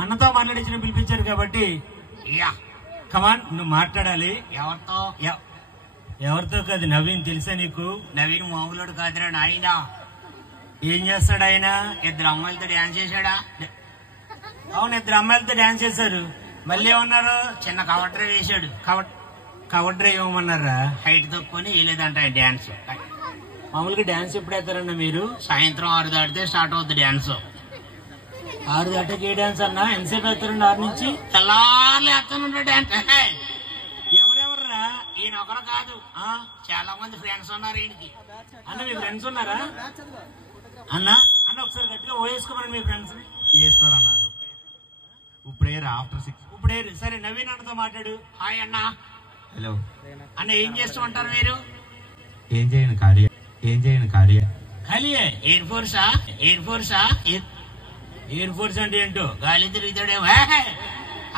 అన్నతో మాట్లాడించిన పిలిపించారు కాబట్టి కమాన్ నువ్వు మాట్లాడాలి. ఎవరితో? ఎవరితో కాదు, నవీన్ తెలుసా నీకు? నవీన్ మామూలుడు కాదురా నాయన. ఏం చేస్తాడు ఆయన? ఇద్దరు అమ్మాయిలతో డాన్స్ చేశాడా? అవును, ఇద్దరు అమ్మాయిలతో డాన్స్ చేశారు. మళ్ళీ ఏమన్నారు? చిన్న కవర్ డ్రైవ్ వేసాడు. కవర్ డ్రైవ్ ఇవ్వమన్నారా? హైట్ తక్కువని వేయలేదంట డాన్స్. మామూలుగా డాన్స్ ఎప్పుడు వేస్తారన్నా మీరు? సాయంత్రం 6 దాటితే స్టార్ట్ అవుతుంది డాన్స్. 6 దాటాకి ఏ డాన్స్ అన్నా? ఎంతసేపు వేస్తారండి 6 నుంచి? తెల్లారులు వేస్తాను డాన్స్. ఎవరెవర్రా? ఈయన ఒకరు కాదు, చాలా మంది ఫ్రెండ్స్ ఉన్నారు ఈయనకి. అన్న మీ ఫ్రెండ్స్ ఉన్నారా? అన్న అన్న ఒకసారి గట్టిగా వేసుకోమని మీ ఫ్రెండ్స్ వేసుకోరన్నా. ఇప్పుడే ఆఫ్టర్ 6. ఇప్పుడే సరే నవీన్ అన్నతో మాట్లాడు. హాయ్ అన్న. హలో అన్న, ఏం చేస్తూ ఉంటారు మీరు? ఏం చేయను ఖాళీ. ఖాళీయే? ఎయిర్ ఫోర్సా? ఎయిర్ ఫోర్స్ అంటే ఏంటో? గాలి తిరుగుతాడేమో.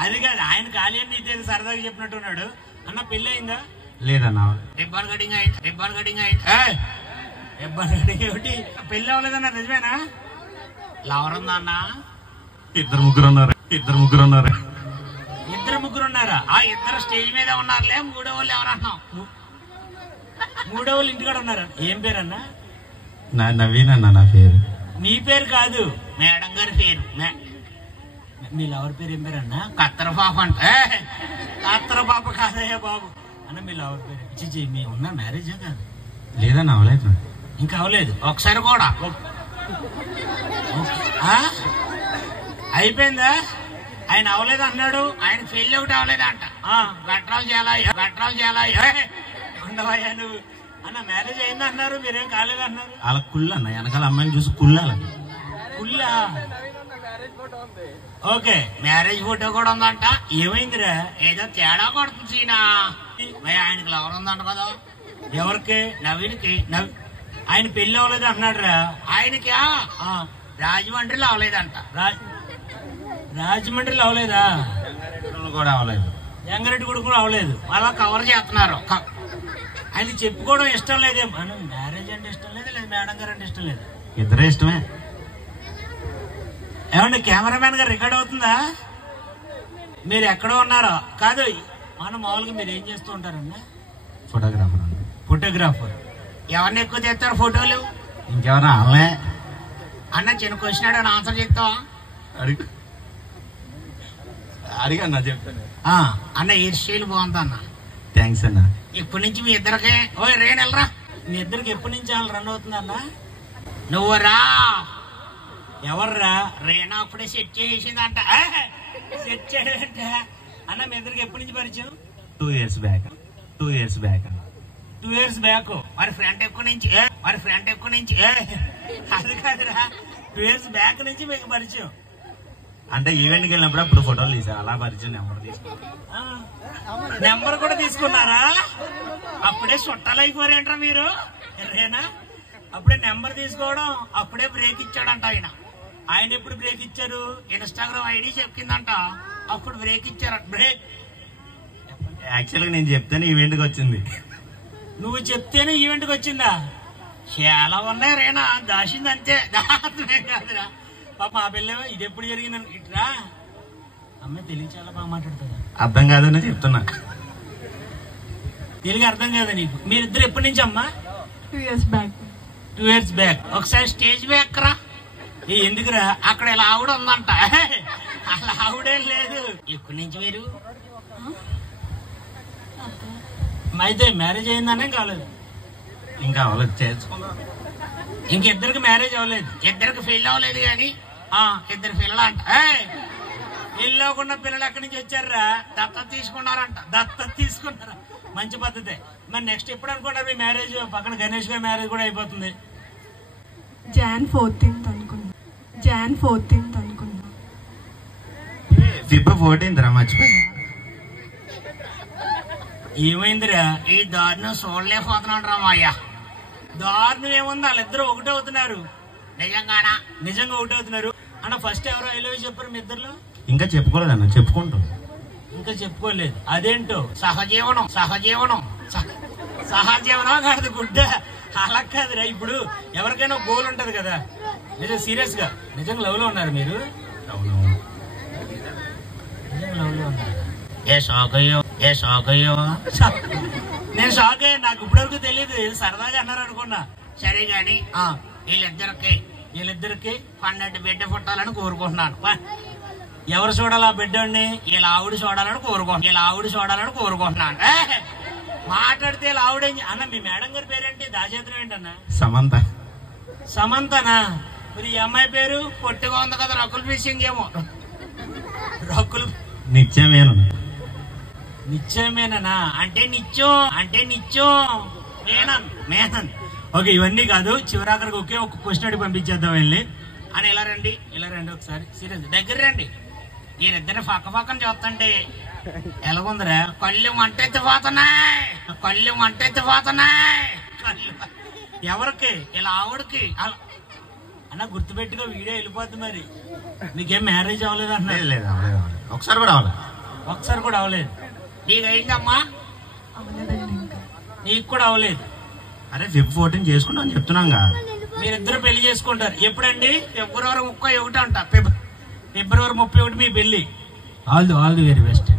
అది కాదు, ఆయన ఖాళీ అని నీతో సరదాగా చెప్పినట్టున్నాడు. అన్న పెళ్లి అయిందా? లేదన్నా. రిబ్బన్ కటింగ్ అయింది. రిబ్బన్ కటింగ్ ఏమిటి? పెళ్లి అవ్వలేదన్నా? నిజమేనా? లవర్ ఉందా అన్న? ఇద్దరు ముగ్గురు ఉన్నారు. ఇద్దరు ముగ్గురు ఉన్నారా? ఆ ఇద్దరు స్టేజ్ మీద ఉన్నారులే. మూడో వాళ్ళు ఎవరన్నావు? మూడో వాళ్ళు ఇంటికాడ ఉన్నారా? ఏం పేరన్నా? నవీన్ అన్న నా పేరు. నీ పేరు కాదు, మేడం గారి పేరు. మీ లవర్ పేరు ఏం పేరన్నా? కత్తర పాప అంటే. కత్తర పాప కాదయ్యా బాబు. అన్న మీ లవర్ పేరు? చిచి, మీ ఉన్న మ్యారేజే కాదు? లేదన్నా, అవలేదు. ఇంకా అవలేదు? ఒకసారి కూడా అయిపోయిందా? ఆయన అవలేదు అన్నాడు. ఆయన పెళ్లి ఒకటి అవలేదంట. గట్రాలు చేయాలి. ఉండవయ్యా నువ్వు. అన్న మ్యారేజ్ అయిందా అన్నారు, మీరేం కాలేదు అన్నారు. అలా కుళ్ళన్న, వెనకాల అమ్మాయిని చూసి కుళ్ళాలి. కుళ్ళా? ఓకే, మ్యారేజ్ ఫోటో కూడా ఉందంట. ఏమైందిరా? ఏదో తేడా కొడుతుంది సీనా. ఆయనకి లవర్ ఉందంట కదా? ఎవరికి? నవీన్కి. ఆయన పెళ్లి అవ్వలేదు అన్నాడు రా. ఆయనకి రాజమండ్రిలో అవలేదంట. రాజమండ్రిలో అవలేదా? కూడా అవలేదు. జంగారెడ్డి కూడా అవలేదు. అలా కవర్ చేస్తున్నారు. ఆయన చెప్పుకోవడం ఇష్టం లేదే. మనం మ్యారేజ్ అంటే ఇష్టం లేదు, లేదు మేడం గారు అంటే ఇష్టం లేదు. ఇద్దరే ఇష్టమే. ఏమండి కెమెరామ్యాన్ గారు రికార్డ్ అవుతుందా? మీరు ఎక్కడో ఉన్నారో కాదు. మనం మామూలుగా మీరు ఏం చేస్తూ ఉంటారన్నా? ఫోటోగ్రాఫర్. ఎవరిని ఎక్కువ తెస్తారు ఫోటోలు? ఇంకెవరా? వాళ్ళే. అన్న చిన్న క్వశ్చన్ అడిగిన ఆన్సర్ చెప్తావా? అడిగన్నా చెప్తాను. అన్న హెయిర్ స్టైల్ బాగుంది అన్న. థ్యాంక్స్ అన్న. ఇప్పటి నుంచి మీ ఇద్దరికి రేనెళ్ళరా. మీ ఇద్దరికి ఎప్పటి నుంచి రన్ అవుతుందన్నా? నువ్వు రా. ఎవర్రా? రేనా అప్పుడే సెట్ చేసిందంట. సెట్ చేయడంటే అన్న మీ ఇద్దరికి ఎప్పటి నుంచి పరిచయం? 2 years బ్యాక్. 2 years back. మరి ఫ్రెండ్ ఎక్కువ నుంచి అది కాదురా, 2 years బ్యాక్ నుంచి మీకు పరిచయం. అంటే ఈవెంట్కి వెళ్ళినప్పుడు అప్పుడు ఫోటోలు తీసారు. అలా పరిచయం. నెంబర్ కూడా తీసుకున్నారా? అప్పుడే చుట్టాలైపోయారంటారా మీరు? రేనా అప్పుడే నెంబర్ తీసుకోవడం, అప్పుడే బ్రేక్ ఇచ్చాడంట ఆయన. ఆయన ఎప్పుడు బ్రేక్ ఇచ్చారు? ఇన్స్టాగ్రామ్ ఐడి చెప్పిందంట, అప్పుడు బ్రేక్ ఇచ్చారు. బ్రేక్ యాక్చువల్గా నేను చెప్తేనే ఈవెంట్కి వచ్చింది. నువ్వు చెప్తేనే ఈవెంట్కి వచ్చిందా? చాలా ఉన్నాయి రేనా, దాచింది అంతే. దామే కాదురా పాప. మా పిల్ల ఇది ఎప్పుడు జరిగిందని ఇట్రా. అమ్మాయి తెలుగు చాలా బాగా మాట్లాడుతుందా? అర్థం కాదని చెప్తున్నా. తెలుగు అర్థం కాదా నీకు? మీరిద్దరు ఎప్పటి నుంచి అమ్మా? 2 years బ్యాక్. 2 years back. ఒకసారి స్టేజ్ బ్యాక్ రా. ఎందుకురా? అక్కడ ఇలా ఆవిడ ఉందంట. అలా ఆవిడేం లేదు. ఇక్కడి నుంచి మీరు అయితే మ్యారేజ్ అయిందనే కాలేదు? ఇంకా అవ్వలేదు, చేసుకున్నా. ఇంకిద్దరికి మ్యారేజ్ అవ్వలేదు. ఇద్దరికి పెళ్లి అవ్వలేదు కానీ 2 పిల్లలు అంట. పెళ్ళవకుండా పిల్లలు ఎక్కడి నుంచి వచ్చారా? దత్తత తీసుకున్నారంట. దత్తత తీసుకున్నారా? మంచి పద్ధతే. మరి నెక్స్ట్ ఎప్పుడు అనుకుంటారు మీ మ్యారేజ్? పక్కన గణేష్ గారి మ్యారేజ్ కూడా అయిపోతుంది. Jan 14th అనుకున్నా. February 14th రా, మర్చిపోయి. ఏమైందిరా? ఈ దారుణం చూడలేకపోతున్నాడు రా మాయ్యా. దారుణం ఏముంది? వాళ్ళిద్దరు ఒకటే అవుతున్నారు. నిజంగా ఒకటే అవుతున్నారు అన్న. ఫస్ట్ ఎవరో ఐ లవ్ యూ చెప్పారు మీ ఇద్దరులో? ఇంకా చెప్పుకోలేదన్న. చెప్పుకుంటాం. ఇంకా చెప్పుకోలేదు. అదేంటో సహజీవనం కాదు గుడ్డ. అలా కాదురా. ఇప్పుడు ఎవరికైనా గోల్ ఉంటది కదా. నిజం సీరియస్ గా నిజంగా లవ్ లో ఉన్నారు మీరు? ఏ షాక్ అయ్యో నేను షాక్ అయ్యా. నాకు ఇప్పటివరకు తెలియదు, సరదాగా అన్నారు అనుకున్నా. సరే గాని వీళ్ళిద్దరికి పన్నెండు బిడ్డ పుట్టాలని కోరుకుంటున్నాను. ఎవరు చూడాలి ఆ బిడ్డని? వీళ్ళ ఆవిడ చూడాలని కోరుకుంటున్నాను. మాట్లాడితే ఆవిడేం అన్న? మీ మేడం గారి పేరేంటి? దాచేతనం ఏంటన్నా? సమంత. సమంతనా? మరి ఈ అమ్మాయి పేరు పొట్టిగా ఉంది కదా, రకుల్ ఫిషింగ్ ఏమో. రకులు. నిత్యమేనా? అంటే నిత్యం మేనన్. ఓకే, ఇవన్నీ కాదు. చివరాఖరికి ఒకే ఒక క్వశ్చన్ అడిగి పంపించేద్దాం వెళ్ళి. అని ఇలా రండి ఒకసారి సీరియస్ దగ్గర రండి. వీరిద్దరిని పక్కన చూస్తుంటే ఎలాగుందిరా? కళ్ళు మంటెత్తిపోతున్నాయి. ఎవరికి? ఇలా ఆవిడకి. అన్న గుర్తుపెట్టుగా వీడియో వెళ్ళిపోద్ది. మరి మీకేం మ్యారేజ్ అవ్వలేదు అంటున్నారు? లేదు, ఒకసారి కూడా అవ్వలేదు. నీకైందమ్మా? అవ్వలేదండి ఇంకా. నీకు కూడా అవ్వలేదు. అరే Feb 14 చేసుకుంటాం అని చెప్తున్నాగా. మీరిద్దరు పెళ్లి చేసుకుంటారు ఎప్పుడండి? ఫిబ్రవరి 31 అంట. ఫిబ్రవరి 31 మీ పెళ్లి. All the very best.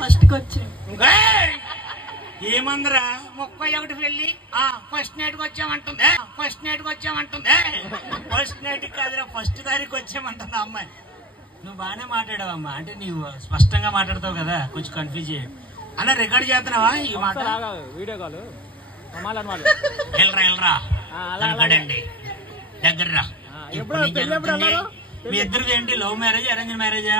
ఫస్ట్కి వచ్చి ఏమందరా? 31 పెళ్లి ఫస్ట్ నైట్కి వచ్చామంటుంది. ఫస్ట్ నైట్ కాదురా, ఫస్ట్ తారీఖు వచ్చామంటుంది అమ్మాయి. నువ్వు బాగానే మాట్లాడావమ్మా. అంటే నీవు స్పష్టంగా మాట్లాడతావు కదా, కొంచెం కన్ఫ్యూజ్ అయ్యి. అన్న రికార్డ్ చేస్తున్నావా ఈ మాట? వీడియో కాల్ వెళ్ళరా దగ్గరండి. దగ్గర మీ ఇద్దరిది ఏంటి? లవ్ మ్యారేజ్, అరేంజ్ మ్యారేజా?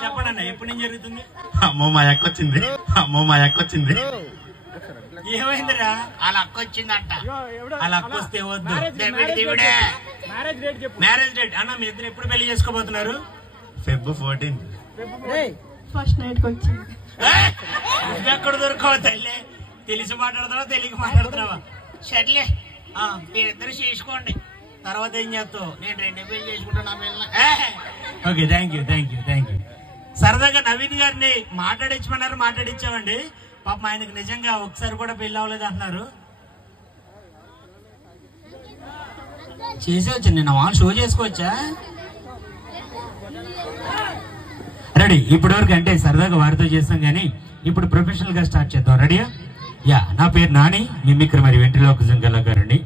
చెప్పండి అన్న, ఎప్పటి నుంచి జరుగుతుంది? అమ్మో మా అక్క వచ్చింది. ఏమైందిరా? వాళ్ళ అక్క వచ్చిందంట. అలా అక్క వస్తే వద్దు. మ్యారేజ్ డేట్ అన్న, మీ ఇద్దరు ఎప్పుడు పెళ్లి చేసుకోబోతున్నారు? Feb 14. ఫస్ట్ నైట్కి వచ్చి నువ్వెక్కడ దొరకవు తల్లి? తెలిసి మాట్లాడుతున్నావా, తెలియక మాట్లాడుతున్నావా? సర్లే మీరిద్దరు చేసుకోండి. తర్వాత ఏం చేస్తావు? నేను 2 పెళ్లి చేసుకుంటాను. Okay, thank you. సరదాగా నవీన్ గారిని మాట్లాడించమన్నారు, మాట్లాడించామండి. పాపం ఆయనకు నిజంగా ఒకసారి కూడా పెళ్లి అవ్వలేదు అంటున్నారు. చేసేవచ్చా? నిన్న వాళ్ళు షో చేసుకోవచ్చా? రెడీ. ఇప్పటి వరకు అంటే సరదాగా వారితో చేస్తాం కానీ ఇప్పుడు ప్రొఫెషనల్ గా స్టార్ట్ చేద్దాం. రెడీయా? నా పేరు నాని, మిమిక్రీ మరి వెంట్రిలోకిజం కళాకారుని.